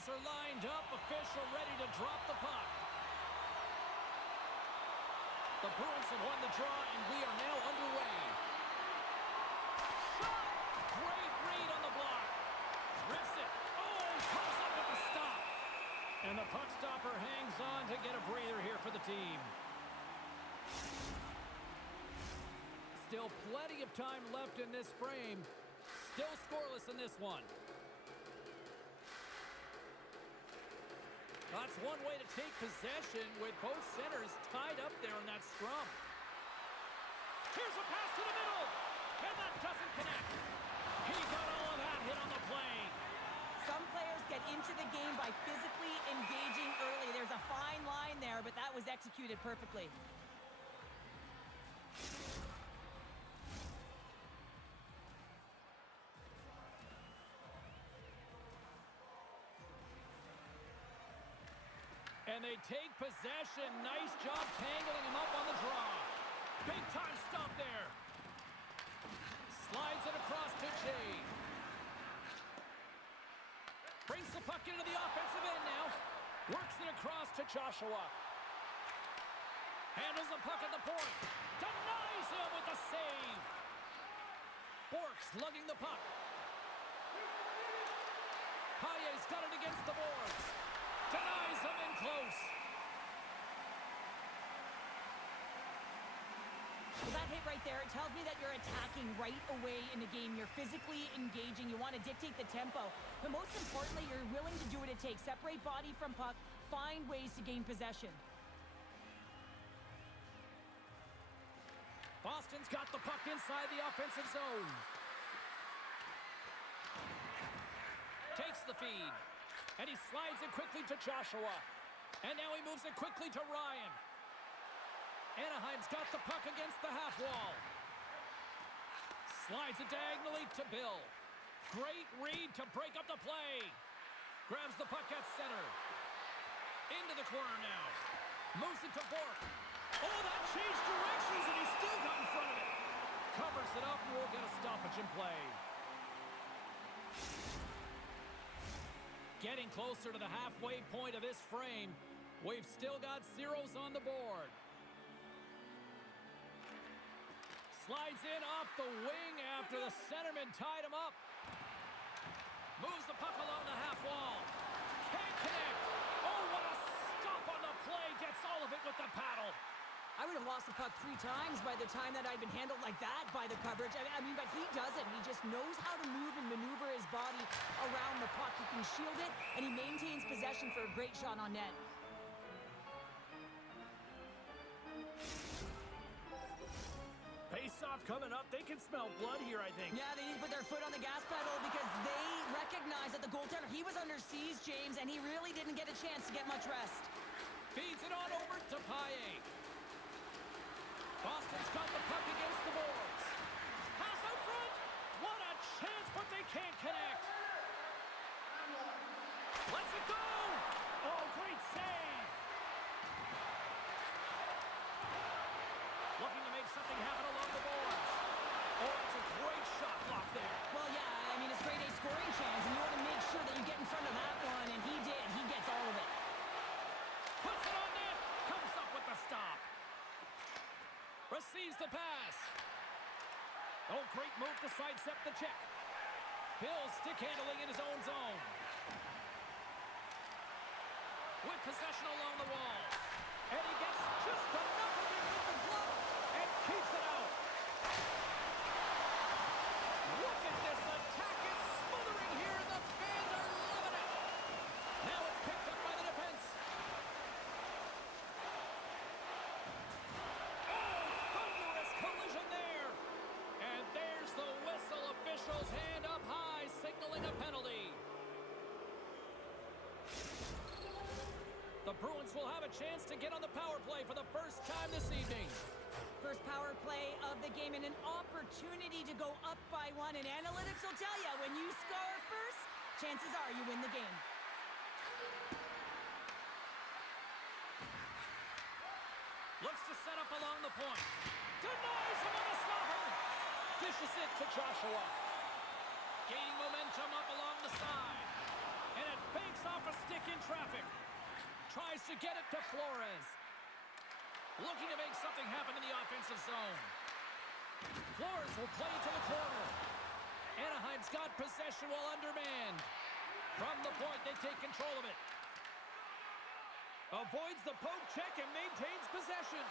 Shooters are lined up, official ready to drop the puck. The Bruins have won the draw, and we are now underway. Shot! Great read on the block. Rips it. Oh, comes up with the stop. And the puck stopper hangs on to get a breather here for the team. Still plenty of time left in this frame. Still scoreless in this one. That's one way to take possession with both centers tied up there in that scrum. Here's a pass to the middle, and that doesn't connect. He got all of that hit on the play. Some players get into the game by physically engaging early. There's a fine line there, but that was executed perfectly. And they take possession. Nice job tangling him up on the draw. Big time stop there. Slides it across to Jay. Brings the puck into the offensive end now. Works it across to Joshua. Handles the puck at the point. Denies him with the save. Bork's lugging the puck. Paille's got it against the boards. Denies him in close. Well, that hit right there, it tells me that you're attacking right away in the game. You're physically engaging. You want to dictate the tempo. But most importantly, you're willing to do what it takes. Separate body from puck. Find ways to gain possession. Boston's got the puck inside the offensive zone. Takes the feed. And he slides it quickly to Joshua. And now he moves it quickly to Ryan. Anaheim's got the puck against the half wall. Slides it diagonally to Bill. Great read to break up the play. Grabs the puck at center. Into the corner now. Moves it to Bork. Oh, that changed directions, and he still got in front of it. Covers it up, and we'll get a stoppage in play. Getting closer to the halfway point of this frame. We've still got zeros on the board. Slides in off the wing after the centerman tied him up. Moves the puck along the half wall. Can't connect. Oh, what a stop on the play. Gets all of it with the paddle. I would have lost the puck 3 times by the time that I'd been handled like that by the coverage. I mean, but he doesn't. He just knows how to move and maneuver his body around the puck. He can shield it, and he maintains possession for a great shot on net. Face-off coming up. They can smell blood here, I think. Yeah, they need to put their foot on the gas pedal because they recognize that the goaltender, he was under siege, James, and he really didn't get a chance to get much rest. Feeds it on over to Paille. Boston's got the puck against the boards. Pass out front. What a chance, but they can't connect. Lets it go. Oh, great save. Looking to make something happen along the boards. Oh, that's a great shot block there. Well, yeah, I mean, it's grade A scoring chance, and you want to make sure that you get in front of that one, and he did. He gets all of it. Puts it on net. Comes up with the stop. Receives the pass. Oh, great move to sidestep the check. Bill stick handling in his own zone. With possession along the wall. And he gets just enough of it with the glove and keeps it out. Look at this attack. It's smothering here, and the fans are loving it. Now it's picked up by the defense. Collision there. And there's the whistle. Officials hand up high, signaling a penalty. The Bruins will have a chance to get on the power play for the first time this evening. First power play of the game and an opportunity to go up by 1. And analytics will tell you, when you score first, chances are you win the game. Looks to set up along the point. Denies him on the stopper. Dishes it to Joshua. Gaining momentum up along the side. And it fakes Picks off a stick in traffic. Tries to get it to Flores. Looking to make something happen in the offensive zone. Flores will play it to the corner. Anaheim's got possession while undermanned. From the point, they take control of it. Avoids the poke check and maintains possession.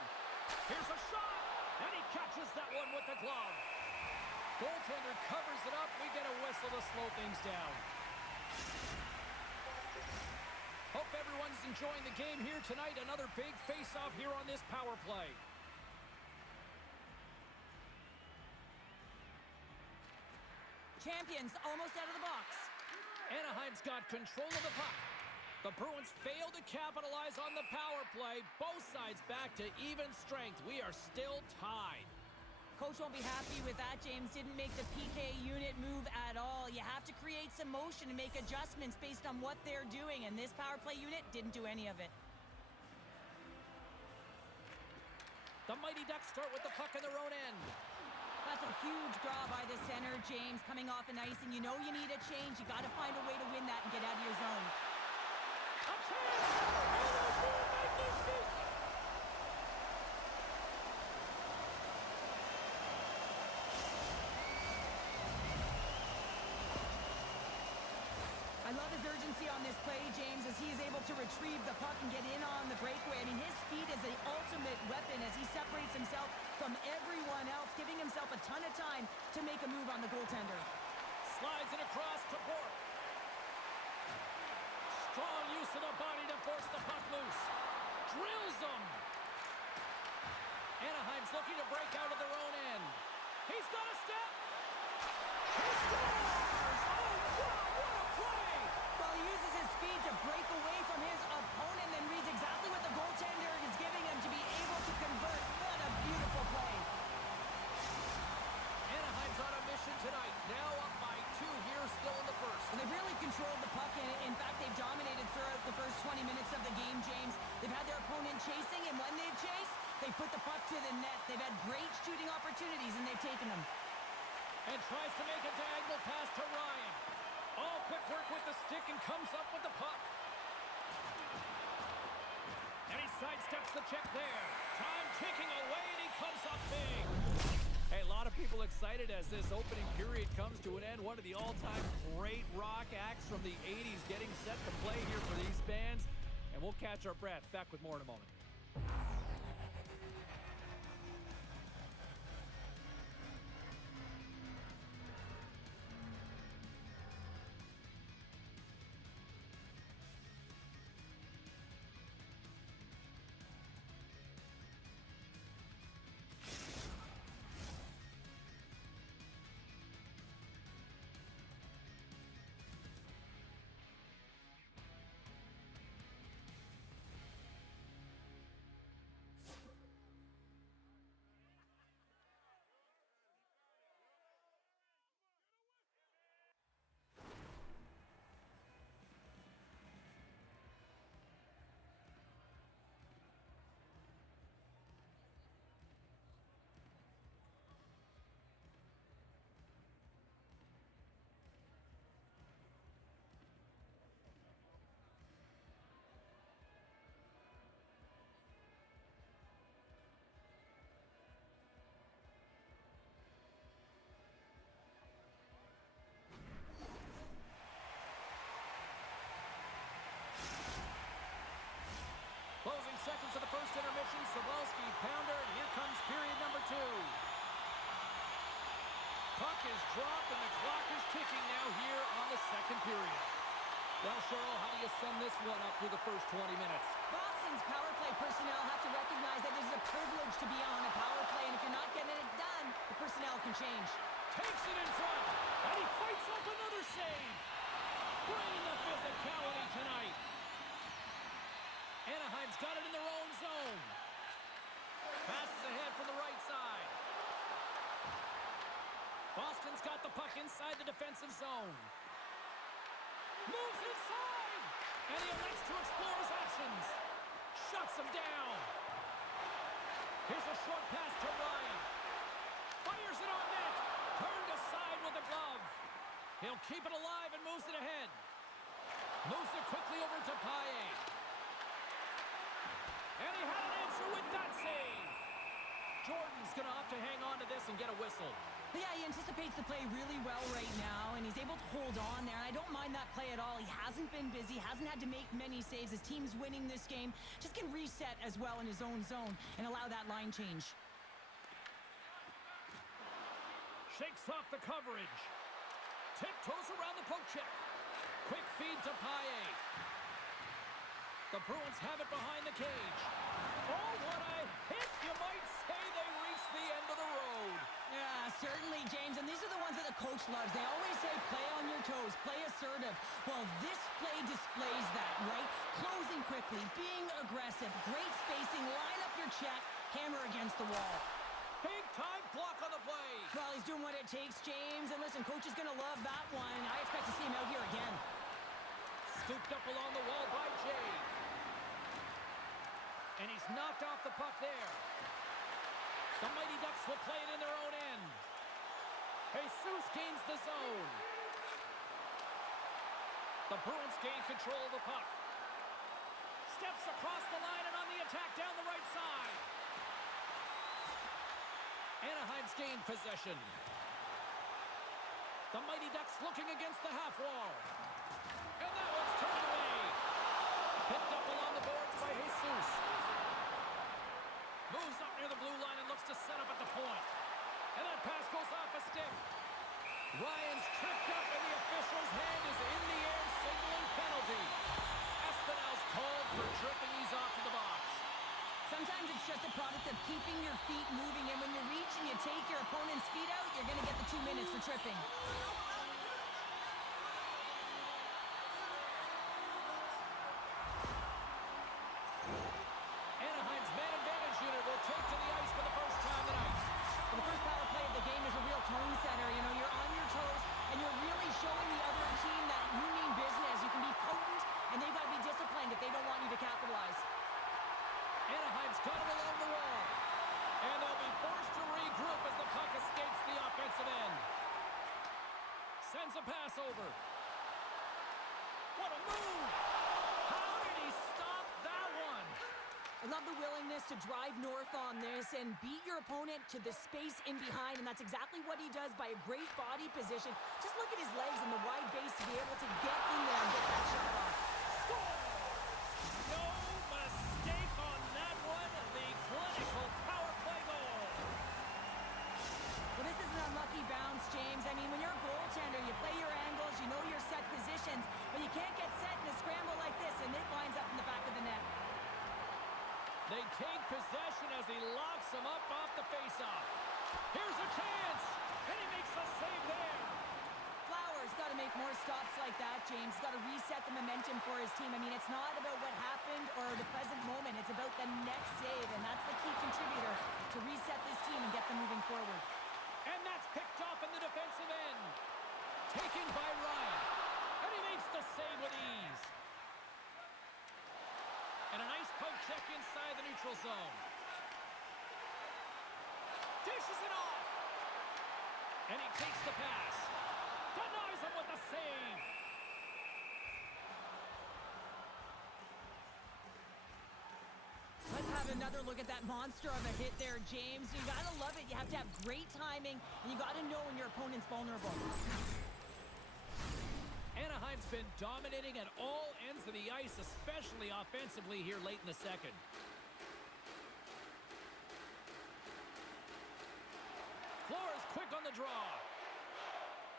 Here's a shot, and he catches that one with the glove. Goaltender covers it up. We get a whistle to slow things down. Hope everyone's enjoying the game here tonight. Another big face-off here on this power play. Champions almost out of the box. Anaheim's got control of the puck. The Bruins fail to capitalize on the power play. Both sides back to even strength. We are still tied. Coach won't be happy with that, James. Didn't make the PK unit move at all. You have to create some motion and make adjustments based on what they're doing, and this power play unit didn't do any of it. The Mighty Ducks start with the puck in their own end. That's a huge draw by the center, James, coming off an ice, and you know you need a change. You got to find a way to win that and get out of your zone. A chance! And a goal, magnifique! I love his urgency on this play, James, as he is able to retrieve the puck and get in on the breakaway. I mean, his speed is the ultimate weapon as he separates himself from everyone else, giving himself a ton of time to make a move on the goaltender. Slides it across to Bork. Strong use of the body to force the puck loose. Drills them. Anaheim's looking to break out of their own end. He's got a step. He scores! Oh, wow, what a play! Well, he uses his speed to break away from his opponent and reads exactly what the goaltender is giving him to be able to convert. What a beautiful play. Anaheim's on a mission tonight. Now up by 2 here, still in the first. And they've really controlled the puck. In fact, they've dominated throughout the first 20 minutes of the game, James. They've had their opponent chasing, and when they've chased, they put the puck to the net. They've had great shooting opportunities, and they've taken them. And tries to make a diagonal pass to Ryan. All quick work with the stick and comes up with the puck. And he sidesteps the check there. Time ticking away, and he comes up big. Hey, a lot of people excited as this opening period comes to an end. One of the all-time great rock acts from the 80s getting set to play here for these bands. And we'll catch our breath. Back with more in a moment. Closing seconds of the first intermission. Sobolski, pounder, and here comes period number 2. Puck is dropped, and the clock is ticking now here on the second period. Well, Cheryl, how do you sum this one up through the first 20 minutes? Boston's power play personnel have to recognize that it is a privilege to be on a power play, and if you're not getting it done, the personnel can change. Takes it in front, and he fights off another save. Bringing the physicality tonight. Anaheim's got it in their own zone. Passes ahead from the right side. Boston's got the puck inside the defensive zone. Moves inside! And he elects to explore his options. Shuts him down. Here's a short pass to Ryan. Fires it on net. Turned aside with a glove. He'll keep it alive and moves it ahead. Moves it quickly over to Paye. And he had an answer with that save. Jordan's going to have to hang on to this and get a whistle. Yeah, he anticipates the play really well right now, and he's able to hold on there. And I don't mind that play at all. He hasn't been busy, hasn't had to make many saves. His team's winning this game. Just can reset as well in his own zone and allow that line change. Shakes off the coverage. Tiptoes around the poke check. Quick feed to Paye. The Bruins have it behind the cage. Oh, what a hit! You might say they reached the end of the road. Yeah, certainly, James. And these are the ones that the coach loves. They always say, play on your toes, play assertive. Well, this play displays that, right? Closing quickly, being aggressive, great spacing, line up your check, hammer against the wall. Big time block on the play. Well, he's doing what it takes, James. And listen, coach is going to love that one. I expect to see him out here again. Scooped up along the wall by Jay. And he's knocked off the puck there. The Mighty Ducks will play it in their own end. Jesus gains the zone. The Bruins gain control of the puck. Steps across the line and on the attack down the right side. Anaheim's gained possession. The Mighty Ducks looking against the half wall. And that one's turned away. Picked up along the boards by Jesus. Moves up near the blue line and looks to set up at the point. And that pass goes off a stick. Ryan's tripped up and the official's hand is in the air signaling penalty. Espinal's called for tripping. He's off to the box. Sometimes it's just a product of keeping your feet moving, and when you reach and you take your opponent's feet out, you're going to get the 2 minutes for tripping. Anaheim's man advantage unit will take to the ice for the first time tonight. Well, the first power play of the game is a real tone setter. You know, you're on your toes, and you're really showing the other team that you mean business. You can be potent, and they've got to be disciplined if they don't want you to capitalize. Anaheim's got it along the wall. And they'll be forced to regroup as the puck escapes the offensive end. Sends a pass over. What a move! How did he stop that one? I love the willingness to drive north on this and beat your opponent to the space in behind, and that's exactly what he does by a great body position. Just look at his legs and the wide base to be able to get in there and get that shot off. No mistake on that one. The clinical power play goal. Well, this is an unlucky bounce, James. I mean, when you're a goaltender, you play your angles, you know your set positions, but you can't get set in a scramble like this, and it lines up in the back of the net. They take possession as he locks him up off the faceoff. Here's a chance, and he makes the save there. Flowers got to make more stops like that, James. Got to reset the momentum for his team. I mean, it's not about what happened or the present moment. It's about the next save, and that's the key contributor to reset this team and get them moving forward. And that's picked off in the defensive end. Taken by Ryan, and he makes the save with ease. And a nice poke check inside the neutral zone. Dishes it off. And he takes the pass. Denies him with the save. Let's have another look at that monster of a hit there, James. You got to love it. You have to have great timing, and you got to know when your opponent's vulnerable. Anaheim's been dominating at all ends of the ice, especially offensively here late in the second. Flores quick on the draw.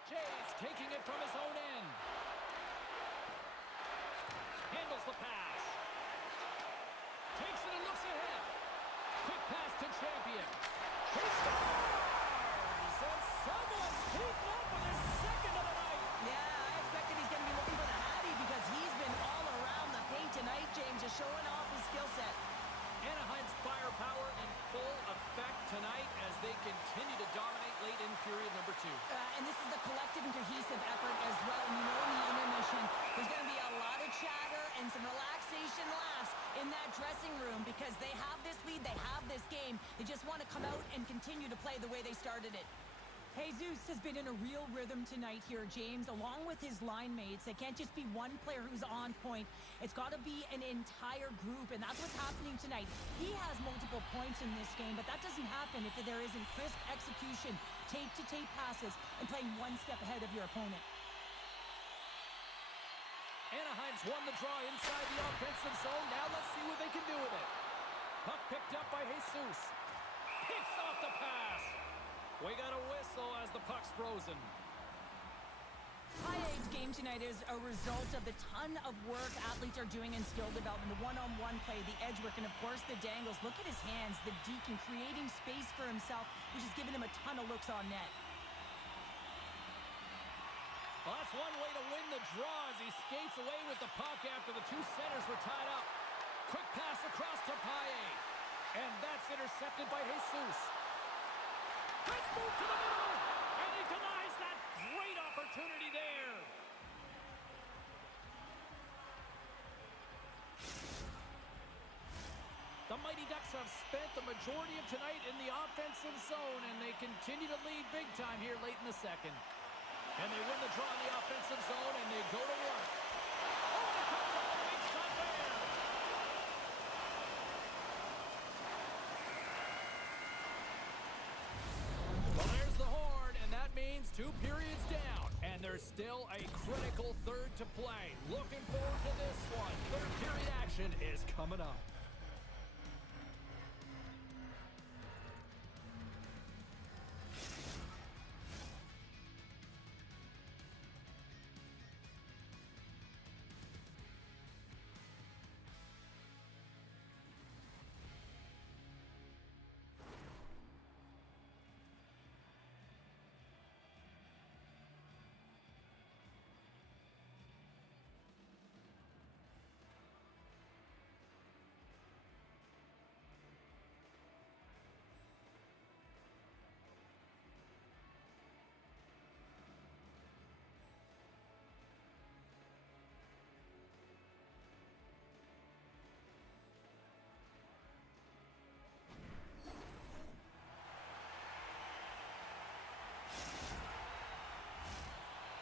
Jay's taking it from his own end. Handles the pass. Takes it and looks ahead. Quick pass to Champion. He scores! And someone's heating up with his second of the night. Yeah, I expected he's going to be looking for the Hattie because he's been all around the paint tonight, James, just showing off his skill set. Anaheim's firepower in full effect tonight as they continue to dominate late in period number 2. And this is the collective and cohesive effort as well. And you know in the intermission, there's going to be a lot of chatter and some relaxation laughs in that dressing room because they have this lead, they have this game. They just want to come out and continue to play the way they started it. Jesus has been in a real rhythm tonight here, James, along with his line mates. It can't just be one player who's on point. It's got to be an entire group, and that's what's happening tonight. He has multiple points in this game, but that doesn't happen if there isn't crisp execution, tape-to-tape passes, and playing one step ahead of your opponent. Anaheim's won the draw inside the offensive zone. Now let's see what they can do with it. Puck picked up by Jesus. Picks off the pass. We got a whistle as the puck's frozen. High-A's game tonight is a result of the ton of work athletes are doing in skill development. The one-on-one play, the edge work, and of course the dangles. Look at his hands, the deacon creating space for himself, which has given him a ton of looks on net. Well, that's one way to win the draw as he skates away with the puck after the two centers were tied up. Quick pass across to Paille. And that's intercepted by Jesus. Nice move to the middle. And he denies that great opportunity there. The Mighty Ducks have spent the majority of tonight in the offensive zone, and they continue to lead big time here late in the second. And they win the draw in the offensive zone, and they go to work. Oh, it comes up, and it's not there. Well, there's the horn, and that means 2 periods down. And there's still a critical third to play. Looking forward to this one. Third period action is coming up.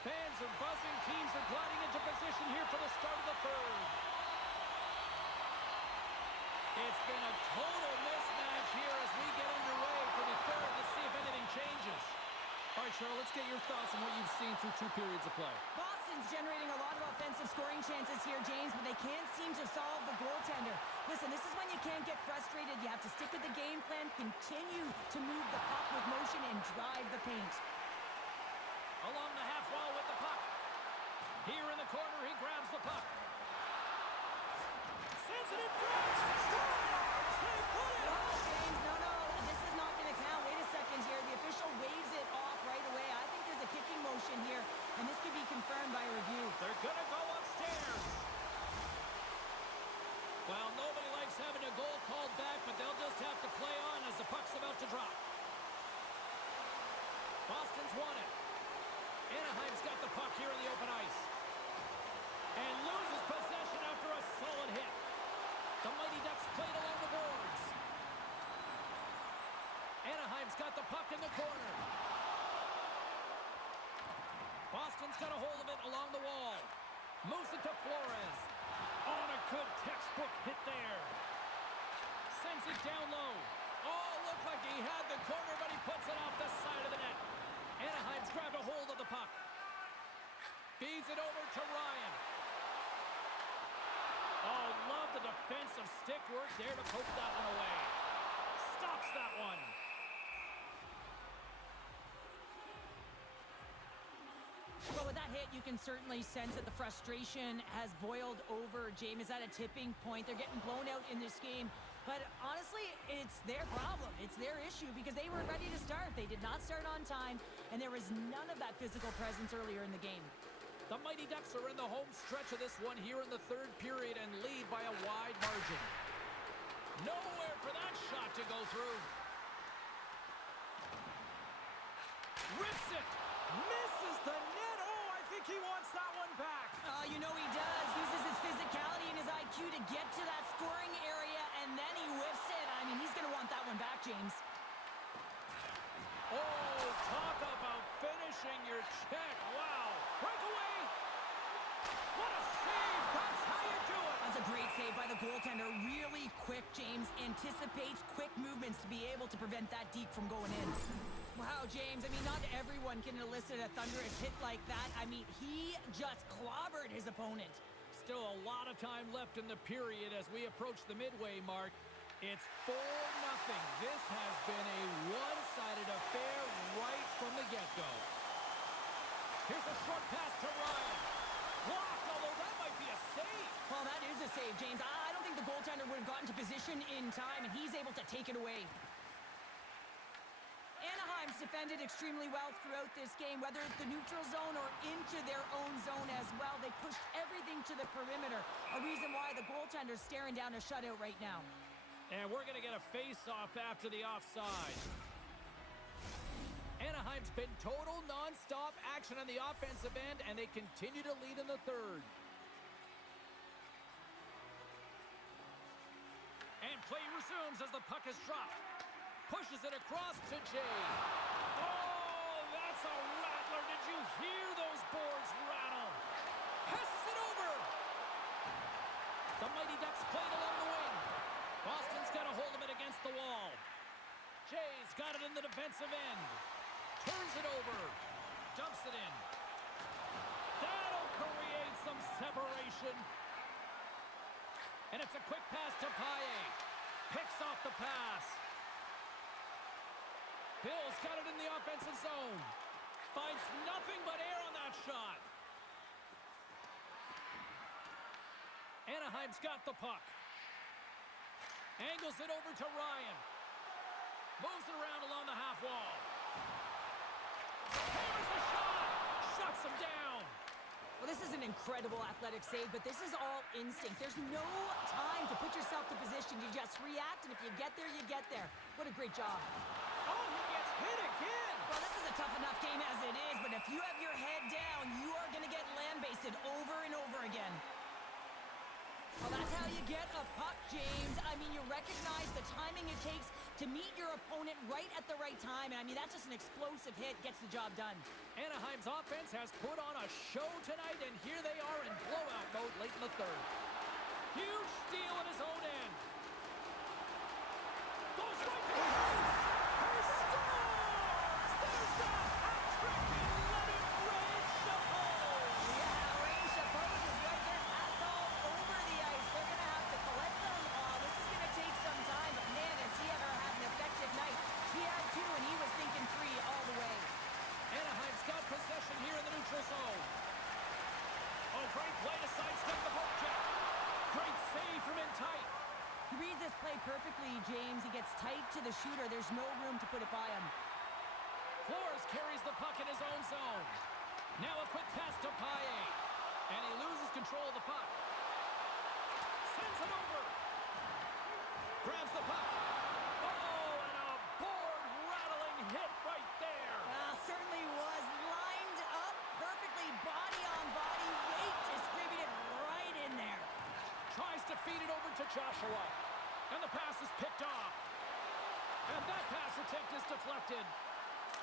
Fans are buzzing. Teams are gliding into position here for the start of the third. It's been a total mismatch here as we get underway for the third. Let's see if anything changes. All right, Cheryl, let's get your thoughts on what you've seen through 2 periods of play. Boston's generating a lot of offensive scoring chances here, James, but they can't seem to solve the goaltender. Listen, this is when you can't get frustrated. You have to stick with the game plan, continue to move the puck with motion, and drive the paint. Along the half wall with the puck. Here in the corner, he grabs the puck. Sends it in front. Scores! They put it Oh, home! James, no. This is not going to count. Wait a second here. The official waves it off right away. I think there's a kicking motion here, and this could be confirmed by a review. They're going to go upstairs. Well, nobody likes having a goal called back, but they'll just have to play on as the puck's about to drop. Boston's won it. Anaheim's got the puck here in the open ice. And loses possession after a solid hit. The Mighty Ducks played along the boards. Anaheim's got the puck in the corner. Boston's got a hold of it along the wall. Moves it to Flores. On a good textbook hit there. Sends it down low. Oh, looked like he had the corner, but he puts it off the side of the net. Anaheim's grabbed a hold of the puck. Feeds it over to Ryan. Oh, love the defensive stick work there to poke that one away. Stops that one. Well, with that hit, you can certainly sense that the frustration has boiled over. James is at a tipping point. They're getting blown out in this game. But honestly, it's their problem. It's their issue because they weren't ready to start. They did not start on time, and there was none of that physical presence earlier in the game. The Mighty Ducks are in the home stretch of this one here in the third period and lead by a wide margin. Nowhere for that shot to go through. Rips it. Misses the net. Oh, I think he wants that one back. You know he does. Uses his physicality and his IQ to get to that scoring area, and then he whiffs it. I mean, he's going to want that one back, James. Oh, talk about cashing your check. Wow. Breakaway. What a save. That's how you do it. That's a great save by the goaltender. Really quick, James. Anticipates quick movements to be able to prevent that deke from going in. Wow, James. I mean, not everyone can elicit a thunderous hit like that. I mean, he just clobbered his opponent. Still a lot of time left in the period as we approach the midway mark. It's 4-0. This has been a one-sided affair right from the get-go. Here's a short pass to Ryan. Blocked, although that might be a save. Well, that is a save, James. I don't think the goaltender would have gotten to position in time, and he's able to take it away. Anaheim's defended extremely well throughout this game, whether it's the neutral zone or into their own zone as well. They pushed everything to the perimeter, a reason why the goaltender's staring down a shutout right now. And we're going to get a face-off after the offside. Anaheim's been total non-stop action on the offensive end, and they continue to lead in the third. And play resumes as the puck is dropped. Pushes it across to Jay. Oh, that's a rattler. Did you hear those boards rattle? Passes it over. The Mighty Ducks played along the wing. Boston's got a hold of it against the wall. Jay's got it in the defensive end. Turns it over. Dumps it in. That'll create some separation. And it's a quick pass to Paille. Picks off the pass. Bill's got it in the offensive zone. Finds nothing but air on that shot. Anaheim's got the puck. Angles it over to Ryan. Moves it around along the half wall. Hammers the shot. Shuts him down. Well, this is an incredible athletic save, but this is all instinct. There's no time to put yourself to position. You just react, and if you get there, you get there. What a great job. Oh, he gets hit again. Well, this is a tough enough game as it is, but if you have your head down, you are going to get land-basted over and over again. Well, that's how you get a puck, James. I mean, you recognize the timing it takes to meet your opponent right at the right time. And I mean, that's just an explosive hit, gets the job done. Anaheim's offense has put on a show tonight, and here they are in blowout mode late in the third. Huge steal at his own end. Goes right to the post. He scores! There's the hat trick in Leonard Ray Chapeau. Yeah, Ray Chapeau is right there. That's all over the ice. They're going to have to collect them all. This is going to take some time, but man, has he ever had an effective night. He had two, and he was thinking three all the way. Anaheim's got possession here in the neutral zone. Oh, great play to sidestep the poke check. Great save from in tight. He reads this play perfectly, James. He gets tight to the shooter. There's no room to put it by him. Flores carries the puck in his own zone. Now a quick pass to Paille. And he loses control of the puck. Sends it over. Grabs the puck. Oh, and a board-rattling hit right there. Certainly was lined up perfectly, body on body, weight distributed right in there. Tries to feed it over to Joshua. And the pass is picked off. And that pass attempt is deflected.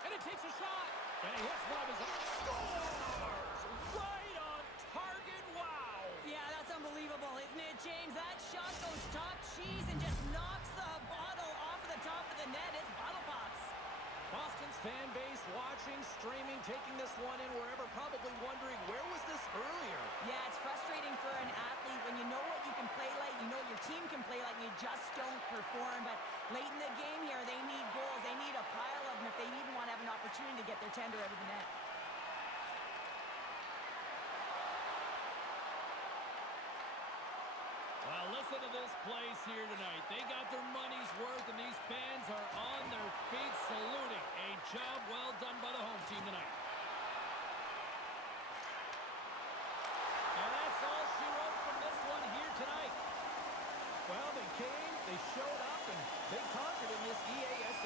And he takes a shot. And he hits one of his own. Scores! Right on target. Wow. Yeah, that's unbelievable, isn't it, James? That shot goes top cheese and just knocks the bottle off of the top of the net. It's bottle pops. Boston's fan base watching, streaming, taking this one in wherever, probably wondering, where was this earlier? Yeah, it's frustrating for an athlete when you know what you can play like, you know what your team can play like, you just don't perform. But late in the game here, they need goals. They need a pile of them if they even want to have an opportunity to get their tender out of the net. Well, listen to this place here tonight. They got their money's worth, and these fans are on their feet saluting. A job well done by the home team tonight. And that's all she wrote from this one here tonight. Well, they came, they showed up, and they conquered in this EASH